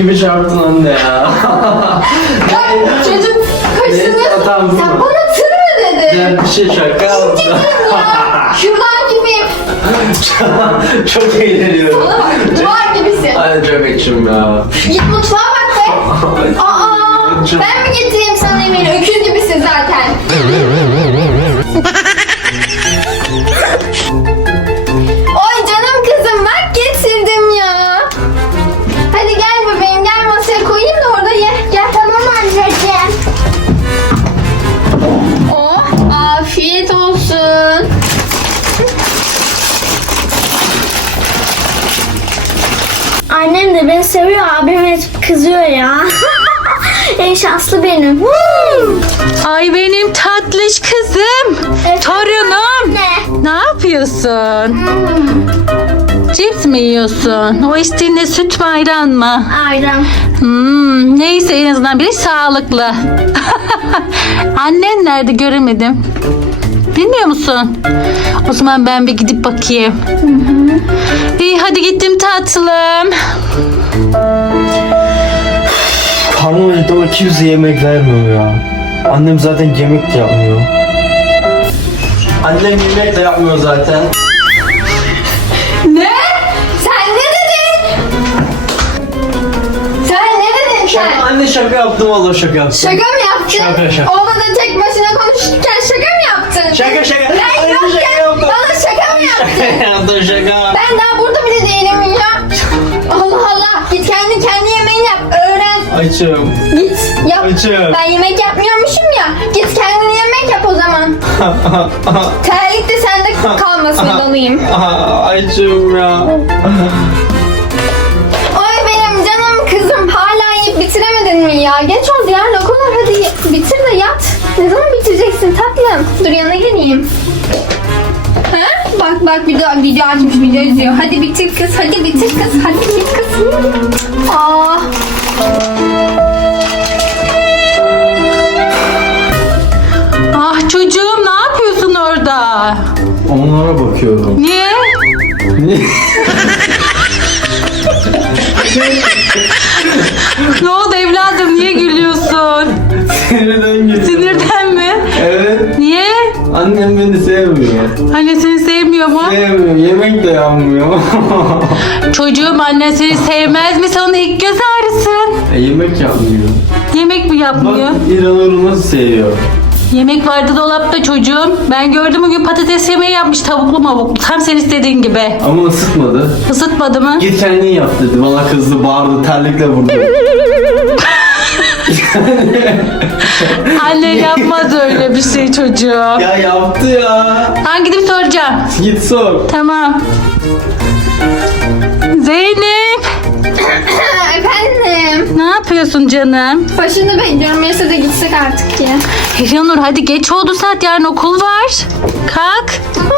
gibi çarptın anne ya. Çocuk kaşınır. Tamam, Sen bana tır mı dedin? Ya bir şey şaka yaptım. Şuradan gibiyim. Çok eğleniyorum. Bana bak, duvar gibisin. Ay çok ekşim ya. Git mutfağa bak be. Ben mi getireyim sana yemeğini? Öküz gibisin zaten. Oy canım kızım bak getirdim ya. Hadi gel bebeğim gel masaya koyayım da orada ye. Gel. Tamam anneciğim. Oh afiyet olsun. Annem de beni seviyor, abim hep kızıyor ya. En şanslı benim. Ay benim tatlış kızım. Torunum. Ne yapıyorsun? Cips mi yiyorsun? O içtiğinde süt mü ayran mı? Ayran. Neyse en azından biri sağlıklı. Annen nerede göremedim. Bilmiyor musun? O zaman ben bir gidip bakayım. İyi hadi gittim tatlım. Karnım acıktı ama kimse yemek vermiyor ya. Annem zaten yemek de yapmıyor. Annem yemek de yapmıyor zaten. Ne? Sen ne dedin? Sen ne dedin sen? Anne şaka yaptım vallahi şaka yaptım. Şaka mı yaptın? Şaka. Oğlanla tek başına konuşurken şaka mı yaptın? Şaka. Ben Anne yokken şaka yaptım. bana şaka mı yaptın? Yaptım şaka. Ben daha burada bile değilim ya. Allah Allah. Git kendi yemeğini yap. Öğren. Açım. Git yap. Açım. Ben yemek yapmıyormuşum ya. Git kendine yemek yap o zaman. Terlik de sende kalmasın dolayım. Açım ya. Oy benim canım kızım hala yiyip bitiremedin mi ya? Geç oldu ya lokumlar hadi bitir de yat. Ne zaman bitireceksin tatlım? Dur yana geleyim. Ha? Bak video açmış video izliyor. Hadi bitir kız hadi bitir kız hadi bitir kız. Aa. Ah çocuğum ne yapıyorsun orada? Onlara bakıyorum. Niye? Ne oldu evladım niye gülüyorsun? Sinirden geliyor. Sinirden mi? Evet. Niye? Annem beni sevmiyor. Anne seni sevmiyor mu? Sevmiyor. Yemek de yapmıyor. Çocuğum annen seni sevmez mi? Sana ilk göz ağrısın. Yemek yapmıyor. Yemek mi yapmıyor? Bak İranur nasıl seviyor. Yemek vardı dolapta çocuğum. Ben gördüm bugün patates yemeği yapmış tavuklu mavuklu. Tam sen istediğin gibi. Ama ısıtmadı. Isıtmadı mı? Git kendin yap dedi. Bana kızdı, bağırdı, terlikle vurdu. Anne yapmaz öyle bir şey çocuğum. Ya yaptı ya. Ben gidip soracağım. Git sor. Tamam. Zeynep. Efendim. Ne yapıyorsun canım? Başını bekliyorum. Yasa da gitsek artık ya. Hiranur hadi geç oldu saat yarın okul var. Kalk.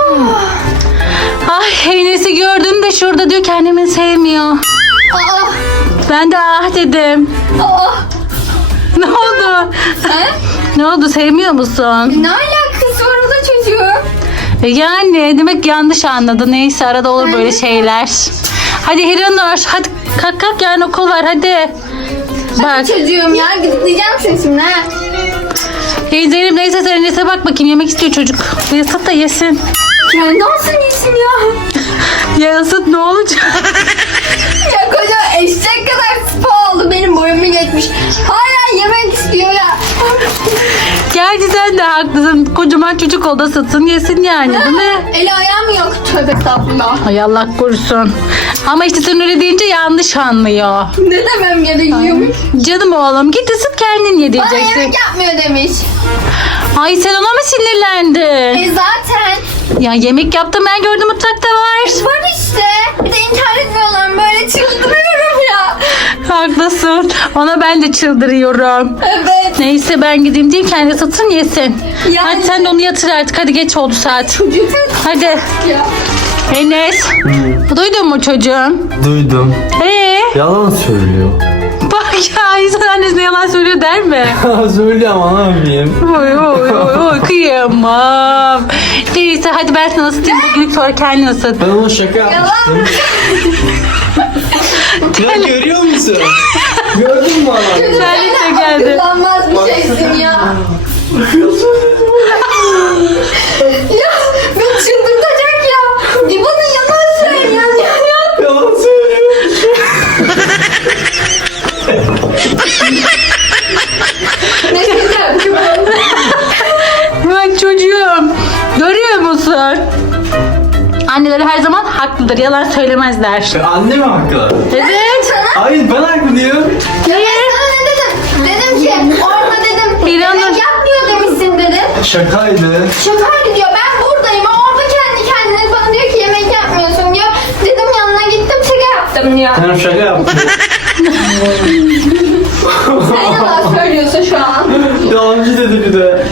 Ay Enes'i gördüm de şurada diyor kendimi sevmiyor. Aa. Ben de ah dedim. Aa. Ne oldu? Ha? Ne oldu sevmiyor musun? Ne alakası var o da çocuğum? Yani demek yanlış anladı. Neyse arada olur böyle şeyler. Hadi Hiranur hadi kalk yarın okul var hadi. Bak. Çocuğum ya gıdıklayacağım seni şimdi ha. Hey Zeynep neyse sen Enes'e bak bakayım yemek istiyor çocuk. Bir ısıt da yesin. Kendi olsun yesin ya. Ya ısıt ne olacak? Ya koca eşek kadar spa oldu benim boyumu geçmiş. Hala yemek istiyor ya. Gerçi sen de haklısın. Kocaman çocuk oldu ısıtsın yesin yani değil mi? Eli ayağı mı yok? Tövbe estağfurullah. Ay Allah korusun. Ama işte sen öyle deyince yanlış anlıyor. Ne demem gerekiyormuş? Canım oğlum git ısıt kendin ye Bana diyeceksin. yemek yapmıyor demiş. Ay sen ona mı sinirlendin? Zaten Ya yemek yaptım ben gördüm mutfakta var. var işte. Bir de inkar etmiyorlar böyle çıldırıyorum ya. Haklısın. Ona ben de çıldırıyorum. Evet. Neyse ben gideyim diyeyim kendi ısıtsın yesin. Yani- Hadi sen de onu yatır artık. Hadi geç oldu saat. Çocuk Hadi. ya. Enes. Duydun mu çocuğum? Duydum. Yalan söylüyor. Bak ya insan annesine yalan söylüyor der mi? Söylüyor ama ne yapayım? Oy oy oy oy kıyamam. Neyse hadi ben sana ısıtayım bugünlük sonra kendin ısıt. Ben ona şaka yapmıştım. Yalan. Ya görüyor musun? Gördün mü ana? Terlikle geldi. Kullanmaz bir şeysin ya. Ya beni çıldırtacak ya. Bana yalan söylüyorsun ya. Yalan söylüyor. Ne güzel. Bak çocuğum. Görüyor musun? Anneleri her zaman haklıdır. Yalan söylemezler. Anne mi haklı? Evet. Hayır ben haklı diyor. Ya ben sana ne dedim? Dedim ki orada dedim. İranur. Yemek yapmıyor demişsin dedim. Şakaydı. Şakaydı diyor. Ben buradayım. Orada kendi kendine bana diyor ki yemek yapmıyorsun diyor. Dedim yanına gittim şaka yaptım diyor. Sen şaka yaptın. Sen yalan söylüyorsun şu an. Yalancı dedi bir de.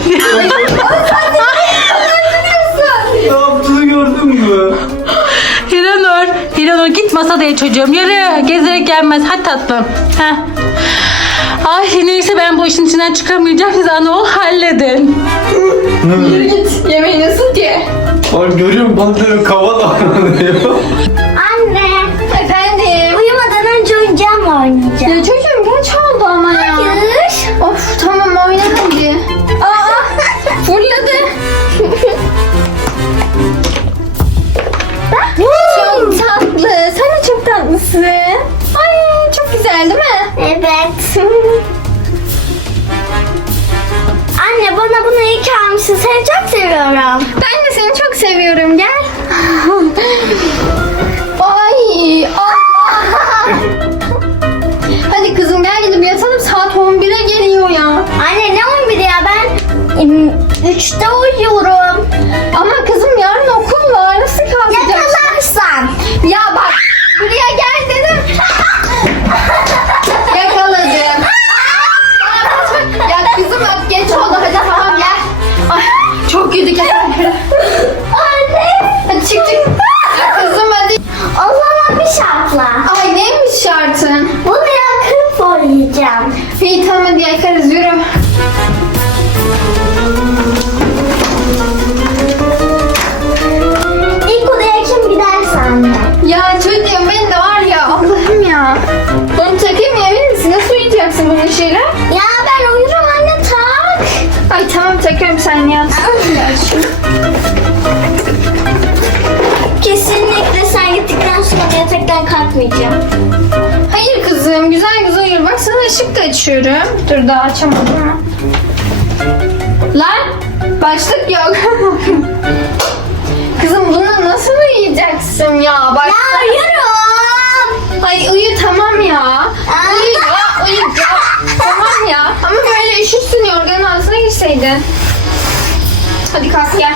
Ne yaptığını gördün mü? Hiranur git masada çocuğum. Yürü. Gezerek gelmez. Hadi tatlım. Heh. Ay neyse ben bu işin içinden çıkamayacağım. Siz Anadolu halledin. Yürü git. Yemeğini ısıt ye. Bak görüyorum bana böyle kava davranıyor. Anne. Efendim. Uyumadan önce oyuncağımla oynayacağım. Ya çocuğum geç oldu ama ya. Hayır. Of tamam oyna hadi. Aa fırladı. Çok tatlı. Sen de çok tatlısın. Ay çok güzel değil mi? Evet. Anne bana bunu iyi ki almışsın. Seni çok seviyorum. Ben de seni çok seviyorum. Gel. Ay Allah. Hadi kızım gel gidip yatalım. Saat 11'e geliyor ya. Anne ne 11 ya ben 3'te uyuyorum. Ama kızım yarın okul var. Nasıl kalkacaksın? Yakalarsan. Ya bak buraya gel dedim. Yakaladım. Ya kızım bak geç oldu hadi tamam gel. Ay çok yedik ya. Anne. Hadi çık çık. Ya kızım hadi. O zaman bir şartla. Ay neymiş şartın? Bunu yakıp oynayacağım. İyi tamam hadi yakarız yürü. İlk odaya kim giderse anne. Ya çocuğum ben de var ya Allah'ım ya. Bunu takayım ya emin misin? Nasıl uyuyacaksın bunu şeyle? Ya ben uyurum anne tak. Ay tamam takıyorum sen yat. Kesinlikle sen gittikten sonra yataktan kalkmayacağım. Hayır kızım güzel güzel uyur. Bak sana ışık da açıyorum. Dur daha açamadım ama. Lan başlık yok. Kızım bunu nasıl uyuyacaksın ya? Bak. Ya uyurum. Ay uyu tamam ya. Uyu ya uyu ya. Tamam ya. Ama böyle üşürsün yorganın altına girseydin. Hadi kalk gel.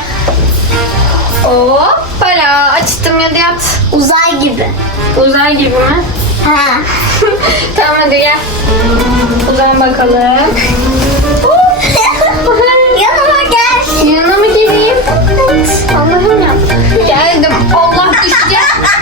Hoppala açtım ya da yat. Uzay gibi. Uzay gibi mi? Ha. Tamam hadi gel. Uzan bakalım. Yanıma gel. Yanına mı geleyim? Allah'ım ya. Geldim. Allah düşeceğim.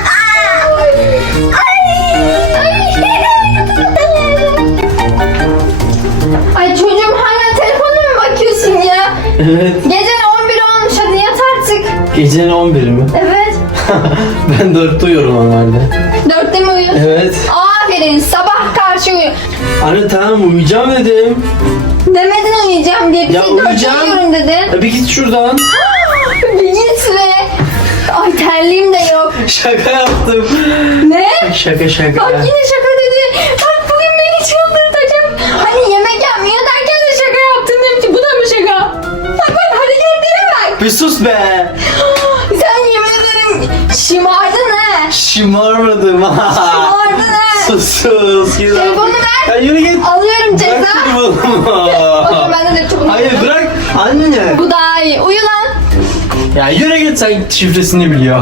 Ay çocuğum hala telefonuna mı bakıyorsun ya? Evet. Gecenin 11 olmuş hadi yat artık. Gecenin 11 mi? Evet. Ben 4'te uyuyorum normalde. 4'te mi uyuyorsun? Evet. Aferin sabah karşı uyu. Anne tamam uyuyacağım dedim. Demedin uyuyacağım diye. Bir Ya şey 4'te uyuyacağım. uyuyorum dedin. Ya bir git şuradan. Bir gitme. Ay terliğim de yok. Şaka yaptım. Ne? Şaka şaka. Bak yine şaka dedi. Bak bugün beni çıldırtacak. Hani yemek yapmıyor derken de şaka yaptın dedim ki bu da mı şaka? Bak hareketlere bak. Bir sus be. Sen yemin ederim şımardın ha. Şımarmadım ha. Şımardın ha. Sus sus. Telefonu ver. Ya yürü git. Alıyorum ceza. Bırak telefonumu. Bakın ben de laptopumu Hayır alıyorum. bırak. Anne. Bu daha iyi. Uyu lan. Ya yürü git sen şifresini biliyor.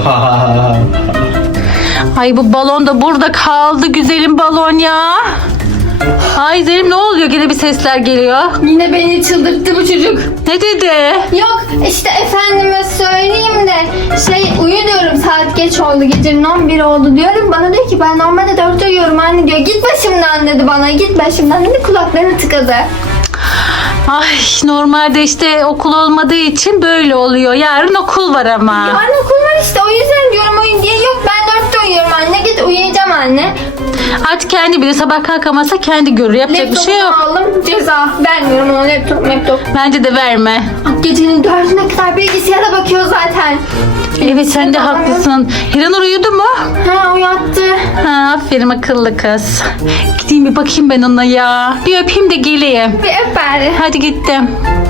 Ay bu balon da burada kaldı güzelim balon ya. Ay Zeynep ne oluyor? Gene bir sesler geliyor. Yine beni çıldırttı bu çocuk. Ne dedi? Yok işte efendime söyleyeyim de uyu diyorum saat geç oldu gecenin 11 oldu diyorum. Bana diyor ki ben normalde 4'te uyuyorum anne diyor. Git başımdan dedi bana git başımdan dedi kulaklarını tıkadı. Ay normalde işte okul olmadığı için böyle oluyor. Yarın okul var ama. Yarın okul var işte o yüzden diyorum uyuyun diye. Yok ben 4'te uyuyorum anne git uyuyacağım anne. Artık kendi bilir, sabah kalkamazsa kendi görür. Yapacak bir şey yok. Laptopumu aldım, ceza. Vermiyorum ona laptop. Bence de verme. Gecenin 4'üne kadar bilgisayara bakıyor zaten. Evet sen de haklısın. Hiranur uyudu mu? Ha, uyattı. Ha, aferin akıllı kız. Gideyim bir bakayım ben ona ya. Bir öpeyim de geleyim. Bir öp bari. Hadi gittim.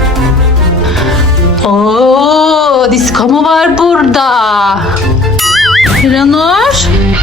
Oo, disko mu var burada? Hiranur.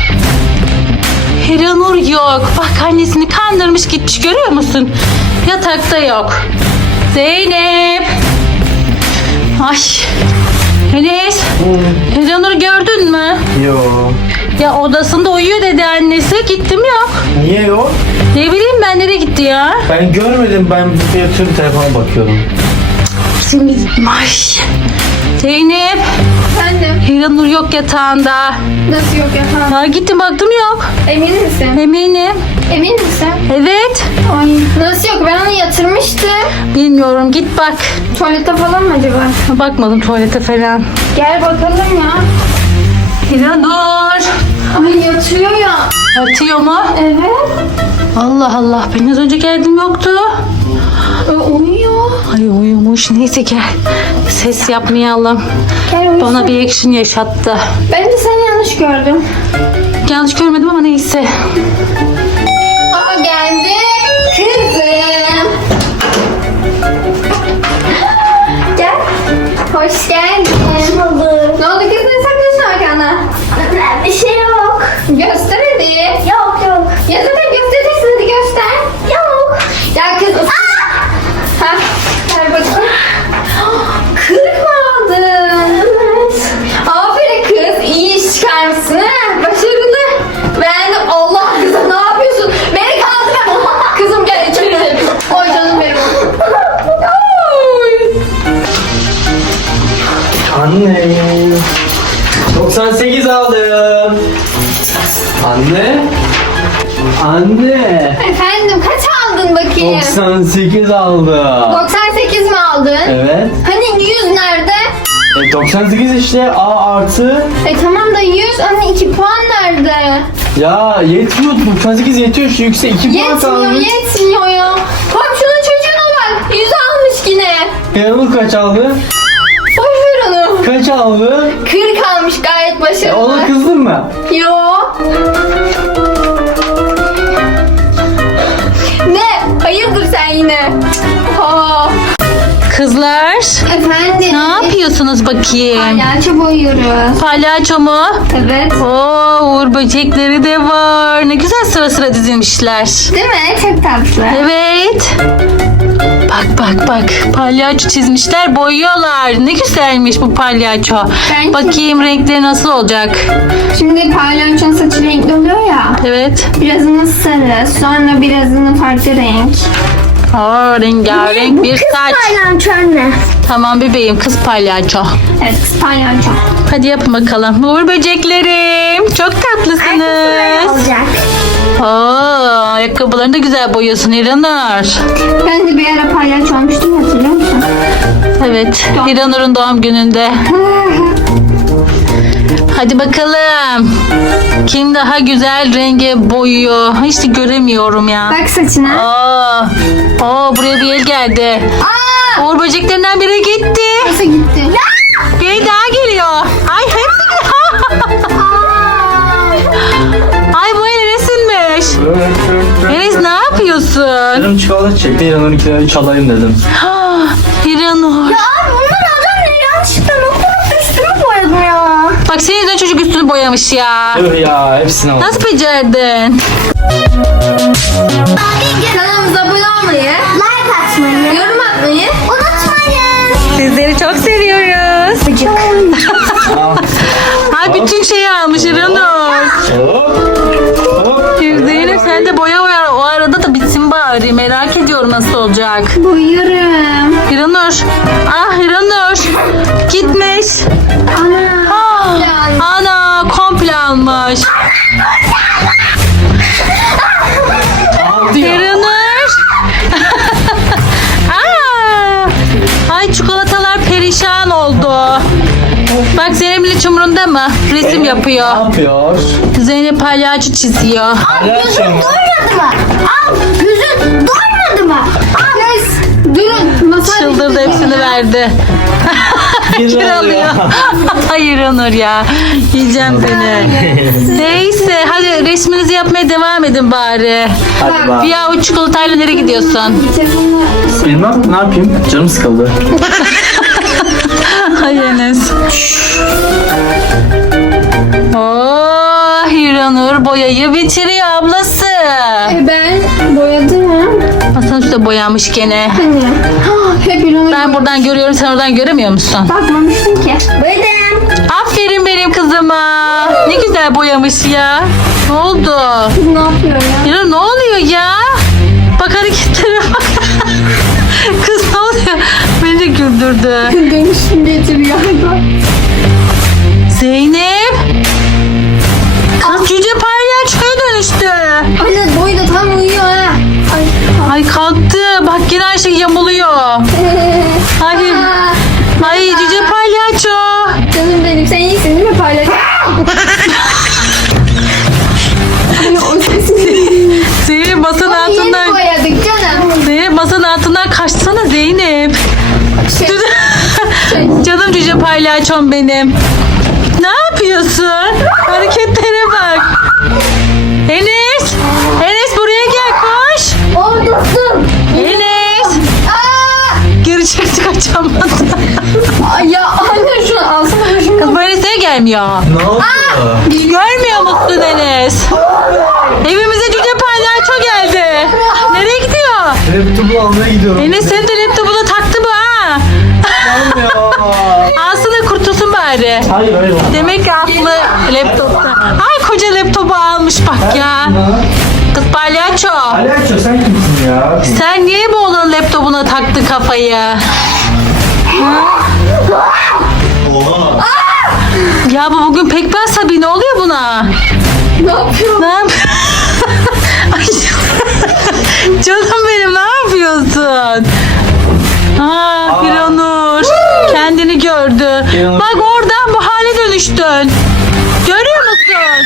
Hiranur yok. Bak annesini kandırmış gitmiş, görüyor musun? Yatakta yok. Zeynep. Ay. Enes. Hiranur gördün mü? Yo. Ya odasında uyuyor dedi annesi. Gittim yok. Niye yok? Ne bileyim ben, nereye gitti ya? Ben görmedim. Ben bir türlü telefona bakıyordum. Şimdi ay. Zeynep. Efendim? Hiranur yok yatağında. Nasıl yok efendim? Ya gittim baktım yok. Emin misin? Eminim. Emin misin? Evet. Ay, nasıl yok? Ben onu yatırmıştım. Bilmiyorum, git bak. Tuvalete falan mı acaba? Bakmadım tuvalete falan. Gel bakalım ya. Hiranur. Ay, yatıyor ya. Yatıyor mu? Evet. Allah Allah, ben az önce geldim yoktu. Uyuyor. Ay uyumuş, neyse gel. Ses yapmayalım. Gel uyusun. Bana bir action yaşattı. Ben de seni yanlış gördüm. Yanlış görmedim ama neyse. Aa, geldi. Kızım. Gel. Hoş geldin. Ne oldu kız, ne saklıyorsun arkana? Bir şey yok. Göster hadi. Yok. Ya zaten göstereceksin, hadi göster. Yok. Ya kız. Hah, ver bakayım. 40 mı aldın? Evet. Aferin kız, iyi iş çıkarmışsın ha. Başarılı. Beğendim. Allah kızım, ne yapıyorsun? Beni kaldırma. Kızım gel içeri. Oy canım benim. Oy. Anne. 98 aldım. Anne. Anne. Efendim, kaç aldın bakayım? 98 aldım. 98 mi aldın? Evet. Hani 100 nerede? 98 işte A artı. Tamam da 100, hani 2 puan nerede? Ya yetmiyor. 98 yetiyor, şu yüksek 2 puan kalmış. Yetmiyor ya. Komşunun çocuğuna bak, 100 almış yine. Yanıl kaç aldı? Boş ver onu. Kaç aldı? 40 almış, gayet başarılı. Ona kızdın mı? Yo. Ne? Hayırdır sen yine? Ha. Kızlar, Efendim. ne yapıyorsunuz bakayım? Palyaço boyuyoruz. Palyaço mu? Evet. Oo, uğur böcekleri de var. Ne güzel sıra sıra dizilmişler. Değil mi? Çok tatlı. Evet. Bak. Palyaço çizmişler, boyuyorlar. Ne güzelmiş bu palyaço. Bence- Bakayım renkleri nasıl olacak. Şimdi palyaçonun saçı renkli oluyor ya. Evet. Birazını sarı, sonra birazını farklı renk. Aa, rengarenk bir Kız saç. paylanço anne. Tamam bebeğim, kız palyaço. Evet, kız palyaço. Hadi yapın bakalım. Uğur böceklerim. Çok tatlısınız. Olacak. Oo, ayakkabılarını da güzel boyuyorsun İranur. Ben de bir ara palyaço olmuştum, hatırlıyor musun? Evet, İranur'un doğum gününde. Hadi bakalım. Kim daha güzel renge boyuyor? Hiç de göremiyorum ya. Bak saçına. Aa, buraya bir el geldi. Aa! Uğur böceklerinden biri gitti. Nasıl gitti? Bir daha geliyor. Ay hepsi. Ay bu el Enes'inmiş. Enes ne yapıyorsun? Canım çikolata çekti. Yanıl'ınkileri çalayım dedim. İranur. Ya bunlar adam ne yanlışlıkla nokta üstümü boyadım ya. Bak senin yüzünden çocuk üstünü boyamış ya. Dur ya, hepsini aldım. Nasıl becerdin? Kanalımıza abone olmayı, Like atmayı. yorum atmayı Unutmayın. Sizleri çok seviyoruz. Al. Ay bütün şeyi almış İranur. Hop. Hop. Zeynep sen de boya boya. O arada da bitsin bari. Merak ediyorum nasıl olacak. boyuyorum. İranur. Ah İranur. Gitmiş. Ana. Ana komple almış. Aldı ya. İranur. Ay çikolatalar perişan oldu. Bak Zeynep'in hiç umurunda odasında mı? Resim Ne yapıyor. yapıyor? Zeynep palyaço çiziyor. Palyaço mu? Doymadı mı? Al gözün doymadı mı? Kız durun. Masal Çıldırdı, hepsini verdi. Kir alıyor. Hayır Onur ya. Yiyeceğim seni. Neyse hadi resminizi yapmaya devam edin bari. Hadi bak. Bir avuç çikolatayla nereye gidiyorsun? Telefonla Bilmem ne yapayım. Canım sıkıldı. Hay Enes. Oh, Hiranur boyayı bitiriyor ablası. ben boyadım ya. Masanın üstü boyanmış gene. Hani. Hep bir onu Ben buradan görüyorum, sen oradan göremiyor musun? bakmamıştım ki. Buyurun. Aferin benim kızıma. Ne güzel boyamış ya. Ne oldu? Kız ne yapıyor ya? Hiranur ne oluyor ya? Bak hareketlere bak. Kız ne oluyor? Beni de güldürdü. Dönüşüm getiriyor galiba. Zeynep. Kız cüce palyaçoya dönüştü. Anne boyu da tam uyuyor ha. Ay. Ay kalktı. Bak yine her şey yamuluyor. Ay, ay cüce palyaço. Canım benim sen iyisin değil mi paylaş? Ay o sesini. Zeynep masanın Yeni altından. boyadık canım. Zeynep masanın altından kaçsana Zeynep. Şey, Canım cüce palyaçom benim. Ne yapıyorsun? Hareketlere bak. Enes. Enes buraya gel koş. oradasın. Enes. Aa! Geri çekti kaçamadı. Ay ya anne şunu alsana başımı. Kız bu Enes'e gelmiyor. Ne oldu? Görmüyor musun Enes? Evimize cüce palyaço geldi. Nereye gidiyor? Laptopu almaya gidiyorum. Enes senin de laptopuna taktı bu ha. Gelmiyor. Alsana kurtulsun bari. Hayır hayır. Demek ki aklı laptopta. Ay koca laptopu almış bak ya. Kız palyaço. Palyaço sen kimsin ya? Sen niye bu oğlanın laptopuna taktı kafayı? Oha. Ya bu bugün pek bir asabi, ne oluyor buna? Ne yapıyorsun? Ne yap? Ay, canım benim ne yapıyorsun? Ha, Hiranur kendini gördü. Hiranur. Bak oradan bu hale dönüştün. Görüyor musun?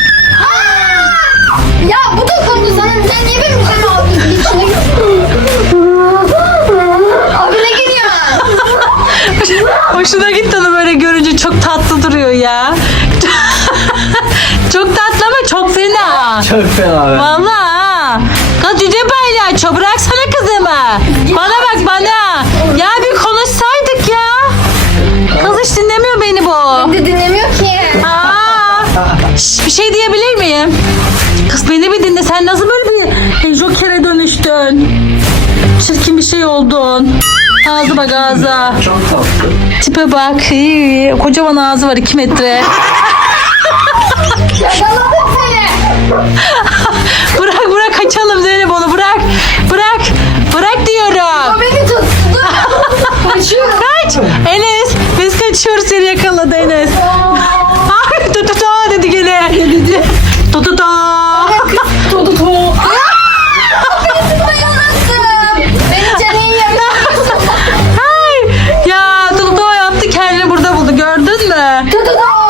Ya bu da konu sana. Sen niye benim üzerime aldın? İçine Abi ne geliyor? Hoşuna gitti onu böyle görünce, çok tatlı duruyor ya. Çok tatlı ama çok fena. Çok fena be. Vallahi. Kız cüce palyaço bıraksana kızımı. Bana bak bana. Ya bir konuşsaydık ya. Kız hiç dinlemiyor beni bu. De dinlemiyor ki. Aa, şş, bir şey diyebilir miyim? Kız beni bir dinle, sen nasıl böyle bir Joker'e dönüştün? Çirkin bir şey oldun. Ağzı bak ağza. Çok tatlı. Tipe bak. İyi. Kocaman ağzı var 2 metre. Yakaladım seni. Bırak bırak kaçalım Zeynep, onu bırak. Bırak. Bırak diyorum. O beni tuttu. Kaçıyorum. Kaç. Enes biz kaçıyoruz, seni yakaladı Enes. Ay tututu dedi gene. Tututu. Tutu. Beni tutmayı unuttum. Beni canın yapıyorsun. Ay ya tututu yaptı, kendini burada buldu, gördün mü? Tutu.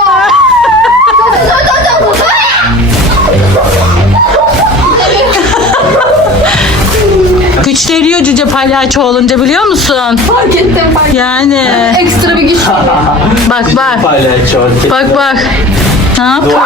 Güçleniyor cüce palyaço olunca, biliyor musun? Fark ettim fark ettim. Yani Ekstra bir güç. bak bak. Palyaço hareket. Bak bak. Ne yapıyor?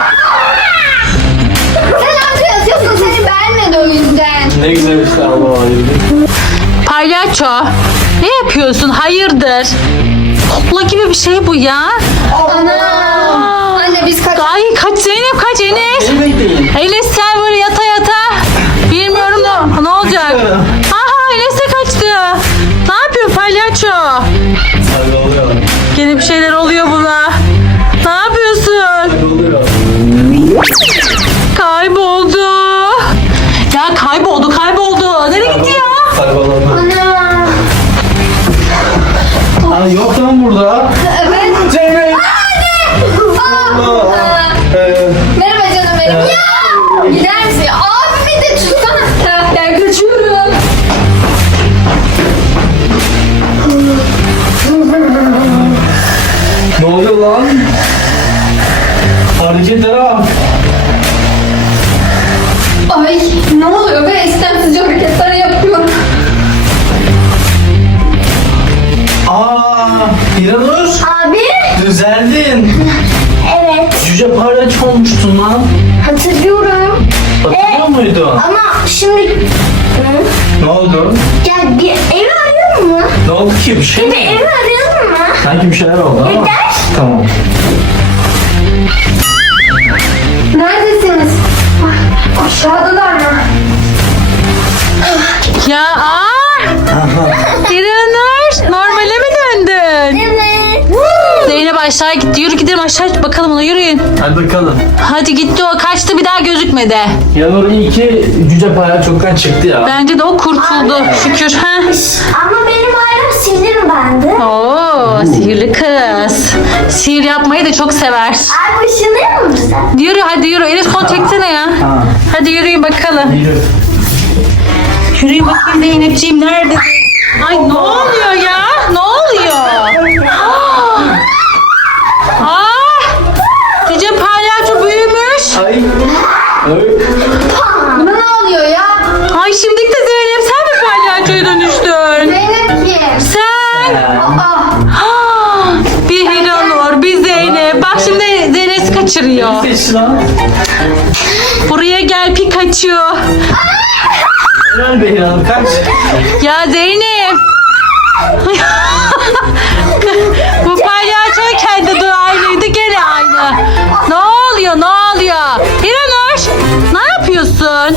Sen artık yatıyorsun, seni beğenmedi o yüzden. Ne güzel işte Allah Allah. Palyaço. Ne yapıyorsun? Hayırdır? Kukla gibi bir şey bu ya. Ana. Anne biz kaç. Ay kaç Zeynep, kaç Enes. Beni bekleyin. Enes sen böyle yata yata. Bilmiyorum ne olacak. Aha Enes de kaçtı. Ne yapıyor palyaço? Hadi oluyor. Gene bir şeyler oluyor buna. Ne yapıyorsun? Hadi oluyor. Kayboldu. Ya kayboldu. Nereye gitti ya? Kaybolandı. Ana. Aa, yok lan burada. Evet. Zeynep. Aa. Merhaba canım benim. Ya. Gider misin? Abimi de tutsana. Ben kaçıyorum. Ne oluyor lan? Hareketlere bak. Ay ne oluyor be? İstemsizce hareketler yapıyor. İranur. Abi. Düzeldin. Evet. Cüce palyaço olmuştun lan. Hatırlıyorum. Hatırlıyor muydun? Ama şimdi... Hı? Ne oldu? Gel bir evi arayalım mı? Ne oldu ki? Bir şey Bir mi? evi arayalım mı? Sanki bir şeyler oldu ama. Gel. Tamam. Neredesiniz? Ay, aşağıdalar mı? Ya İranur normale mi döndün? Evet. Zeynep aşağı gitti. Yürü gidelim aşağı bakalım ona yürüyün. Hadi bakalım. Hadi gitti o kaçtı bir daha gözükmedi. Yanur iyi ki cüce palyaçodan çıktı ya. Bence de o kurtuldu şükür. Ha? Ama benim ailem sinir bende. Oo sihirli kız. Sihir yapmayı da çok sever. Ay başınıyor mu sen? Yürü hadi yürü. Enes kol çeksene ya. Ha. Hadi yürüyün bakalım. Yürü. Yürüyün bakayım Zeynepciğim nerede? Ay ne oluyor ya? Ne oluyor? Cüce palyaço büyümüş. Ay. Ay. Buna ne oluyor ya? Ay şimdi de Zeynep sen mi palyaçoya dönüştün? Zeynep kim? Sen. Aa, Bir Hiranur, bir Zeynep. Bak şimdi Zeynep'i kaçırıyor. Seç lan. Buraya gel Pikachu. Helal be Yanur kaç. Ya Zeynep. Bu palyaçoyken de aynıydı gene aynı. Ne oluyor ne oluyor? Hiranur ne yapıyorsun?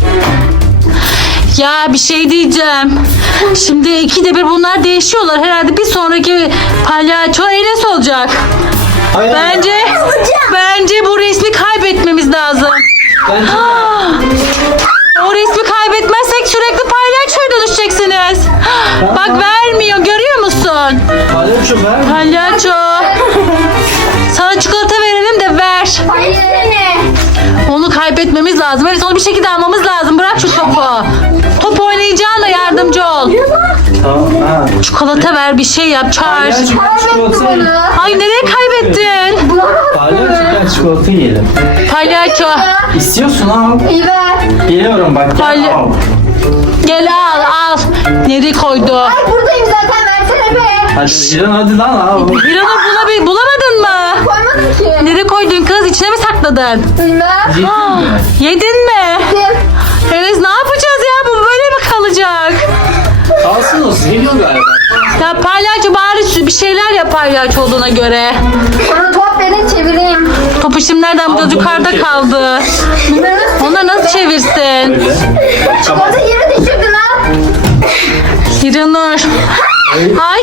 Ya bir şey diyeceğim. Şimdi ikide bir bunlar değişiyorlar. Herhalde bir sonraki palyaço Enes olacak. Aynen. Bence bu resmi kaybetmemiz lazım. Bence O resmi kaybetmezsek sürekli palyaçoya dönüşeceksiniz. Bak vermiyor görüyor musun? palyaço ver. Palyaço. Sana çikolata verelim de ver. hayır. Onu kaybetmemiz lazım. Evet onu bir şekilde almamız lazım. Bırak şu topu. Top oynayacağına yardımcı ol. Tamam. Ha. Çikolata ver bir şey yap çağır. Palyaço gel Kaybettim çikolata yiyelim. onu. Ay nereye kaybettin? Palyaço gel çikolata yiyelim. Palyaço. İstiyorsun al. İyi ver. Geliyorum bak. Gel, Palya- al. Gel al. Nereye koydu? Ay buradayım zaten versene be. Hadi İran hadi lan al. Hiranur bulamadın mı? Koymadım ki. Nereye koydun kız? İçine mi sakladın? Bilmem. Yedin mi? Yedin mi? Kim? Enes ne yapacağız ya? Bu böyle mi kalacak? Kalsın olsun. Geliyor galiba. Ya palyaço bari bir şeyler yap palyaço olduğuna göre. Bana top verin çevireyim. Topu şimdi nereden biraz Al, yukarıda bunu kaldı. Bilmem. Onu nasıl çevirsin? Öyle. Tamam. Çikolata yeri düşürdün ha. Hiranur. Ay.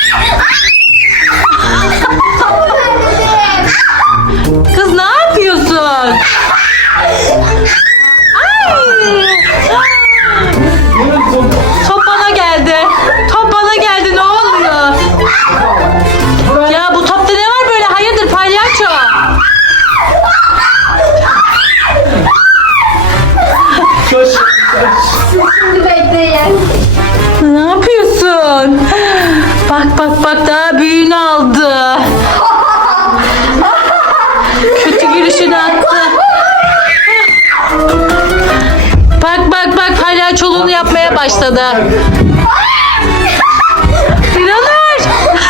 Kız ne yapıyorsun? Top bana geldi. Top bana geldi ne oluyor? Ya bu topta ne var böyle? Hayırdır palyaço? Koş. Şimdi bekleyin. Ne yapıyorsun? Bak daha büyüğünü aldı. Kötü gülüşünü attı. Bak palyaçoluğunu yapmaya başladı. Hiranur.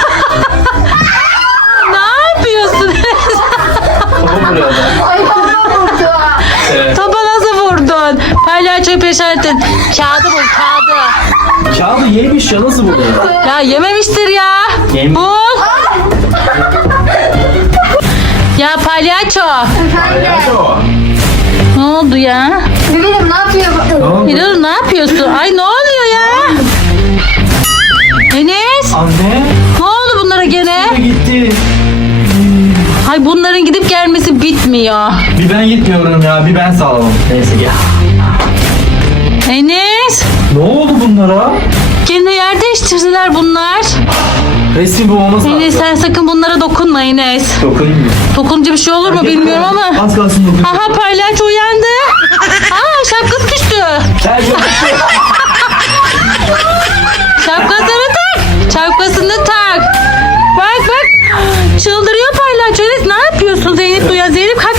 Ne yapıyorsun? Topu buraya da. Ay bana vurdu. Evet. Topa nasıl vurdun? Palyaçoyu peşin ettin. Kağıdı bul kağıdı. Kağıdı yemiş ya nasıl buluyor? Ya yememiştir ya. Yemiş. Bul. Ya palyaço. Palyaço. Ne oldu ya? Bilmiyorum ne yapıyor bu? Ne oldu? Hiranur ne yapıyorsun? Ay ne oluyor ya? Enes Anne. ne oldu bunlara gene? Gitti. Ay bunların gidip gelmesi bitmiyor. Bir ben gitmiyorum ya. Bir ben sağlamam. Neyse gel. Enes Ne oldu bunlara? gene yer değiştirdiler bunlar. Resim bulmamız lazım. Enes sen sakın bunlara dokunma Enes. Dokunayım mı? Dokununca bir şey olur mu bilmiyorum ama. Az kalsın dokunayım. Aha palyaço uyandı. Aa şapkası düştü. Sen çok Şapkasını tak. Şapkasını tak. Bak. Çıldırıyor palyaço. Enes ne yapıyorsun Zeynep duyan? Zeynep kalk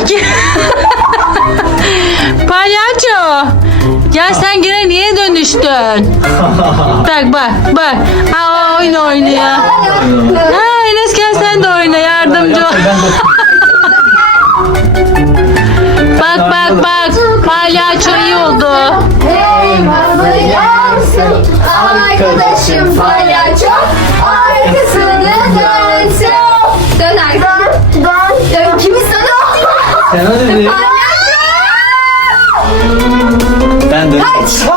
Palyaço. Ya sen gene niye dönüştün? Bak. Ha oyun oynuyor. Ha Enes gel sen de oyna yardımcı ol. Bak. Palyaço iyi oldu. Eyvallah yansın. Arkadaşım palyaço. Arkasını dönsün. Dön arkasını. Dön. Kimi sana? Sen hadi. Palyaço. Ben de. Kaç.